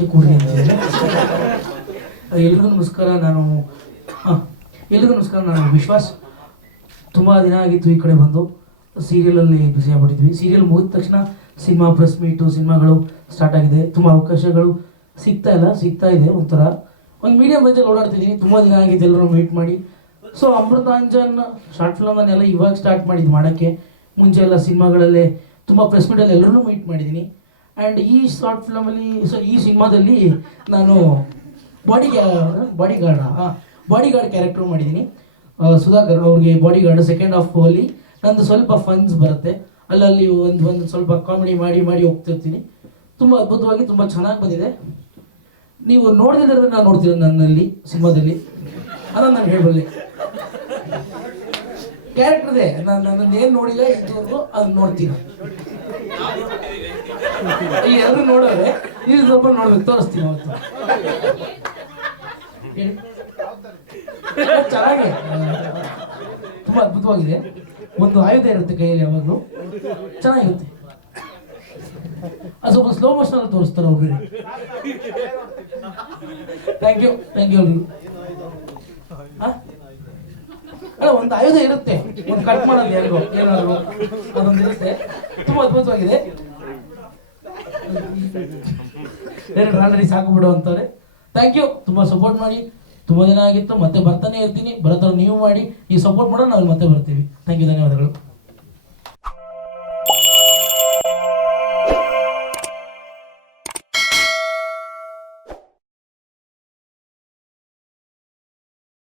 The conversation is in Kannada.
ಅದಕ್ಕೆ ಕೂಡಿ ಎಲ್ರಿಗೂ ನಮಸ್ಕಾರ, ನಾನು ಹಾಂ ಎಲ್ರಿಗೂ ನಮಸ್ಕಾರ, ನಾನು ವಿಶ್ವಾಸ್. ತುಂಬ ದಿನ ಆಗಿತ್ತು ಈ ಕಡೆ ಬಂದು. ಸೀರಿಯಲಲ್ಲಿ ಬ್ಯುಸಿ ಆಗ್ಬಿಟ್ಟಿದ್ವಿ. ಸೀರಿಯಲ್ ಮುಗಿದ ತಕ್ಷಣ ಸಿನಿಮಾ ಪ್ರೆಸ್ ಮೀಟು ಸಿನಿಮಾಗಳು ಸ್ಟಾರ್ಟ್ ಆಗಿದೆ. ತುಂಬ ಅವಕಾಶಗಳು ಸಿಗ್ತಾ ಇಲ್ಲ, ಸಿಗ್ತಾ ಇದೆ ಒಂಥರ. ಒಂದು ಮೀಡಿಯಂ ರೇಂಜಲ್ಲಿ ಓಡಾಡ್ತಿದ್ದೀನಿ. ತುಂಬ ದಿನ ಆಗಿದೆ ಎಲ್ಲರೂ ಮೀಟ್ ಮಾಡಿ. ಸೊ ಅಮೃತಾಂಜನ್ ಶಾರ್ಟ್ ಫಿಲಮನ್ನೆಲ್ಲ ಇವಾಗ ಸ್ಟಾರ್ಟ್ ಮಾಡಿದ್ದು ಮಾಡೋಕ್ಕೆ. ಮುಂಚೆ ಎಲ್ಲ ಸಿನಿಮಾಗಳಲ್ಲೇ ತುಂಬ ಪ್ರೆಸ್ ಮೀಟಲ್ಲಿ ಎಲ್ಲರೂ ಮೀಟ್ ಮಾಡಿದ್ದೀನಿ. ಆ್ಯಂಡ್ ಈ ಶಾರ್ಟ್ ಫಿಲಮಲ್ಲಿ ಸೊ ಈ ಸಿನಿಮಾದಲ್ಲಿ ನಾನು body bodyguard bodyguard character ಮಾಡಿದ್ದೀನಿ ಸುಧಾಕರ್ ಅವ್ರಿಗೆ ಬಾಡಿ ಗಾರ್ಡ್ ಸೆಕೆಂಡ್ ಹಾಫ್ ಅಲ್ಲಿ. ನಂದು ಸ್ವಲ್ಪ ಫನ್ಸ್ ಬರುತ್ತೆ. ಅಲ್ಲಲ್ಲಿ ಒಂದು ಒಂದು ಸ್ವಲ್ಪ ಕಾಮಿಡಿ ಮಾಡಿ ಮಾಡಿ ಹೋಗ್ತಿರ್ತೀನಿ. ತುಂಬ ಅದ್ಭುತವಾಗಿ ತುಂಬ ಚೆನ್ನಾಗಿ ಬಂದಿದೆ. ನೀವು ನೋಡಿದ್ರೆ ನಾನು ನೋಡ್ತೀನಿ ನನ್ನಲ್ಲಿ, ಸಿನಿಮಾದಲ್ಲಿ. ಅದನ್ನು ನಾನು ಹೇಳಬಲ್ಲೆ. ಕ್ಯಾರೆಕ್ಟರ್ ಇದೆ. ನಾನು ನನ್ನನ್ನು ಏನು ನೋಡಿಲ್ಲ ಇಂಥವ್ರು ಅದನ್ನ ನೋಡ್ತೀನಿ. ಈ ಎಲ್ಲರೂ ನೋಡೋರೆ ನೀವು ಸ್ವಲ್ಪ ನೋಡ್ಬೇಕು, ತೋರಿಸ್ತೀನಿ ಅವತ್ತು. ಚೆನ್ನಾಗಿ. ತುಂಬಾ ಅದ್ಭುತವಾಗಿದೆ. ಒಂದು ಆಯುಧ ಇರುತ್ತೆ ಕೈಯಲ್ಲಿ ಯಾವಾಗಲೂ. ಚೆನ್ನಾಗಿರುತ್ತೆ. ಅದು ಸ್ವಲ್ಪ ಸ್ಲೋ ಮೋಷನ್ ಅಲ್ಲಿ ತೋರಿಸ್ತಾರೆ ಅವ್ರಿಗೆ ಥ್ಯಾಂಕ್ ಯು ಥ್ಯಾಂಕ್ ಯು ಎಲ್ರಿಗೂ ಅಲ್ಲ ಒಂದು ಆಯುಧ ಇರುತ್ತೆ. ಒಂದು ಕಟ್ ಮಾಡೋದು ಯಾರಿಗೋ ಏನಾದ್ರು ಅದೊಂದು ಇರುತ್ತೆ. ತುಂಬಾ ಅದ್ಭುತವಾಗಿದೆ. ಎರಡು ಆಲ್ರೆಡಿ ಸಾಕು ಬಿಡು ಅಂತಾರೆ ಥ್ಯಾಂಕ್ ಯು ತುಂಬಾ ಸಪೋರ್ಟ್ ಮಾಡಿ. ತುಂಬಾ ದಿನ ಆಗಿತ್ತು. ಮತ್ತೆ ಬರ್ತಾನೆ ಇರ್ತೀನಿ. ಬರೋದ್ರ ನೀವು ಮಾಡಿ. ಈ ಸಪೋರ್ಟ್ ಮಾಡೋ ನಾವು ಮತ್ತೆ ಬರ್ತೀವಿ. ಥ್ಯಾಂಕ್ ಯು ಧನ್ಯವಾದಗಳು.